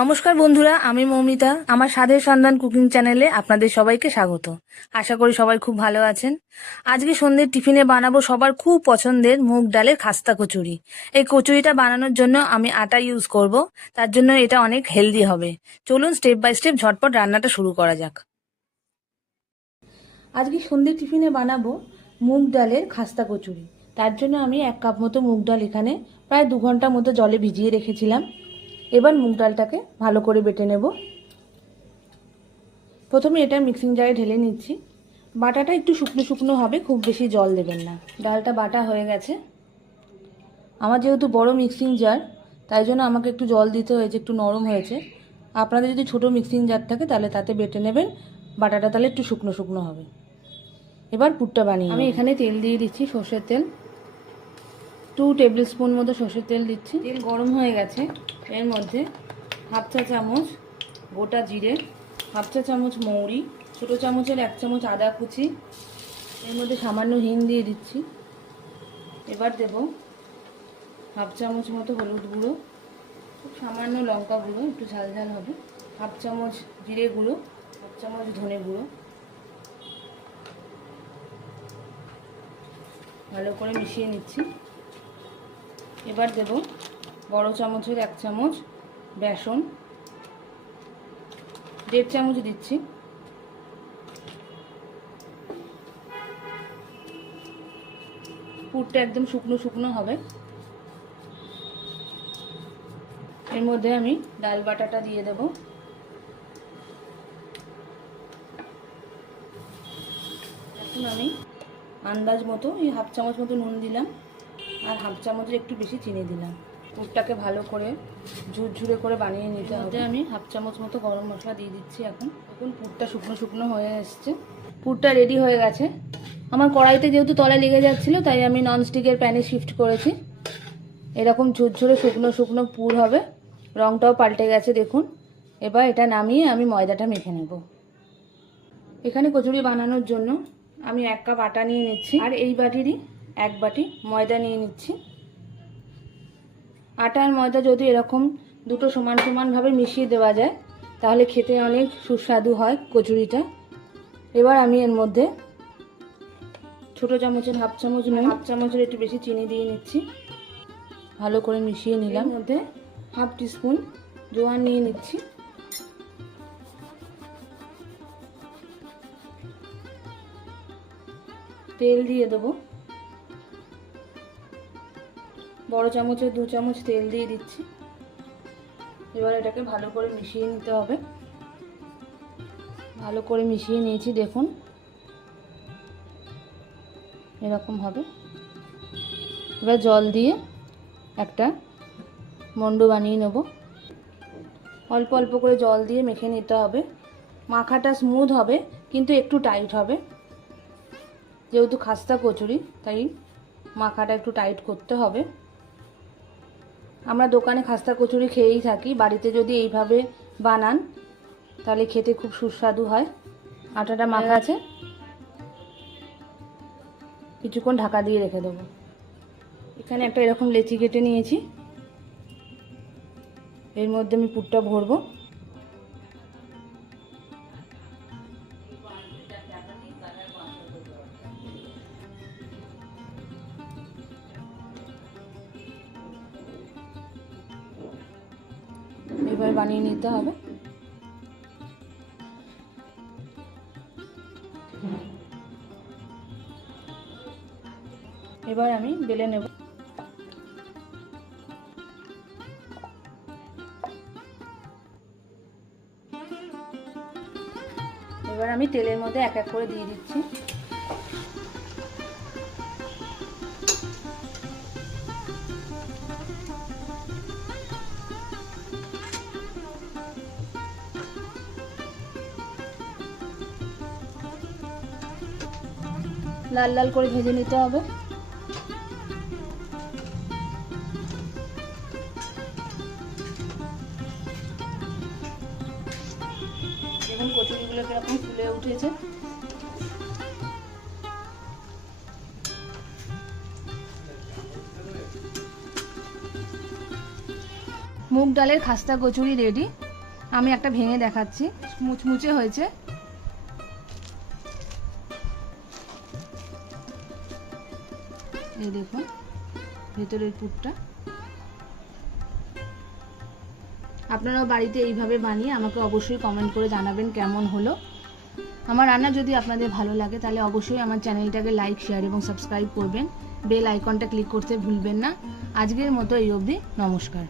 নমস্কার বন্ধুরা, আমি মৌমিতা। আমার স্বাদের সন্ধান কুকিং চ্যানেলে আপনাদের সবাইকে স্বাগত। আশা করি সবাই খুব ভালো আছেন। আজকে সন্ধ্যের টিফিনে বানাবো সবার খুব পছন্দের মুগ ডালের খাস্তা কচুরি। এই কচুরিটা বানানোর জন্য আমি আটা ইউজ করব, তার জন্য এটা অনেক হেলদি হবে। চলুন স্টেপ বাই স্টেপ ঝটপট রান্নাটা শুরু করা যাক। আজকে সন্ধ্যের টিফিনে বানাবো মুগ ডালের খাস্তা কচুরি। তার জন্য আমি 1 কাপ মতো মুগ ডাল এখানে প্রায় 2 ঘন্টা মতো জলে ভিজিয়ে রেখেছিলাম। এবার মুগ ডালটাকে ভালো করে বেটে নেব। প্রথমে এটা মিক্সিং জারে ঢেলে নিচ্ছি। বাটাটা একটু শুকনো শুকনো হবে, খুব বেশি জল দেবেন না। ডালটা বাটা হয়ে গেছে। আমার যেহেতু বড় মিক্সিং জার, তাই জন্য আমাকে একটু জল দিতে হয়েছে, একটু নরম হয়েছে। আপনাদের যদি ছোট মিক্সিং জার থাকে তাহলে তাতে বেটে নেবেন, বাটাটা তাহলে একটু শুকনো শুকনো হবে। এবার পুরটা বানিয়ে আমি এখানে তেল দিয়ে দিচ্ছি, সর্ষের তেল 2 টেবিল স্পুন মতো সর্ষের তেল দিচ্ছি। তেল গরম হয়ে গেছে। এর মধ্যে হাফ চা চামচ গোটা জিরে, হাফ চা চামচ মৌরি, ছোটো চামচের 1 চামচ আদা কুচি, এর মধ্যে সামান্য হিং দিয়ে দিচ্ছি। এবার দেব হাফ চামচ মতো হলুদ গুঁড়ো, খুব সামান্য লঙ্কা গুঁড়ো, একটু ঝাল ঝাল হবে, হাফ চামচ জিরে গুঁড়ো, হাফ চামচ ধনে গুঁড়ো। ভালো করে মিশিয়ে নিচ্ছি। এবার দেব বড় চামচের 1 চামচ বেসন, 1.5 চামচ দিচ্ছি। পুরটা একদম শুকনো শুকনো হবে। এর মধ্যে আমি ডাল বাটাটা দিয়ে দেব। এখন আমি আন্দাজ মতো এই হাফ চামচ মতো নুন দিলাম, আর হাফ চামচের একটু বেশি চিনি দিলাম। পুরটাকে ভালো করে ঝুরঝুরে করে বানিয়ে নিতে হবে। আমি হাফ চামচ মতো গরম মশলা দিয়ে দিচ্ছি। এখন পুরটা শুকনো শুকনো হয়ে এসছে। পুরটা রেডি হয়ে গেছে। আমার কড়াইতে যেহেতু তলায় লেগে যাচ্ছিলো, তাই আমি ননস্টিকের প্যানে শিফট করেছি। এরকম ঝুরঝুরে শুকনো শুকনো পুর হবে। রঙটাও পাল্টে গেছে দেখুন। এবার এটা নামিয়ে আমি ময়দাটা মেখে নেব। এখানে কচুরি বানানোর জন্য আমি 1 কাপ আটা নিয়ে নিচ্ছি, আর এই বাটিরই 1 বাটি ময়দা নিয়ে নিচ্ছি। আটা আর ময়দা যদি এরকম দুটো সমান সমানভাবে মিশিয়ে দেওয়া যায়, তাহলে খেতে অনেক সুস্বাদু হয় কচুরিটা। এবার আমি এর মধ্যে ছোটো চামচের হাফ চামচ নুন, হাফ চামচের একটু বেশি চিনি দিয়ে নিচ্ছি। ভালো করে মিশিয়ে নিলাম। এর মধ্যে হাফ টিস্পুন জোয়ান নিয়ে নিচ্ছি। তেল দিয়ে দেবো। বড় চামচের 2 চামচ তেল দিয়ে দিচ্ছি। এবার এটাকে ভালো করে মিশিয়ে নিতে হবে। ভালো করে মিশিয়ে নিয়েছি দেখুন, এরকম হবে। এবার জল দিয়ে একটা মন্ডু বানিয়ে নেব। অল্প অল্প করে জল দিয়ে মেখে নিতে হবে। মাখাটা স্মুথ হবে, কিন্তু একটু টাইট হবে। যেহেতু খাস্তা কচুরি, তাই মাখাটা একটু টাইট করতে হবে। আমরা দোকানে খাস্তা কচুরি খেয়েই থাকি, বাড়িতে যদি এইভাবে বানান তাহলে খেতে খুব সুস্বাদু হয়। আটাটা মাখা আছে, কিছুক্ষণ ঢাকা দিয়ে রেখে দেবো। এখানে একটা এরকম লেচি কেটে নিয়েছি। এর মধ্যে আমি পুরটা ভরবো। এবার বানিয়ে নিতে হবে। এবার আমি বেলে নেব। এবার আমি তেলের মধ্যে এক এক করে দিয়ে দিচ্ছি। লাল লাল করে ভেজে নিতে হবে। দেখুন কচুরিগুলো কিরকম ফুলে উঠেছে। মুগ ডালের খাস্তা কচুরি রেডি। আমি একটা ভেঙে দেখাচ্ছি, মুচমুচে হয়েছে। এই দেখুন ভেতরের পুরটা। আপনারাও বাড়িতে এইভাবে বানিয়ে আমাকে অবশ্যই কমেন্ট করে জানাবেন কেমন হলো। আমার রান্না যদি আপনাদের ভালো লাগে তাহলে অবশ্যই আমার চ্যানেলটাকে লাইক, শেয়ার এবং সাবস্ক্রাইব করবেন। বেল আইকনটা ক্লিক করতে ভুলবেন না। আজকের মতো এই অবধি, নমস্কার।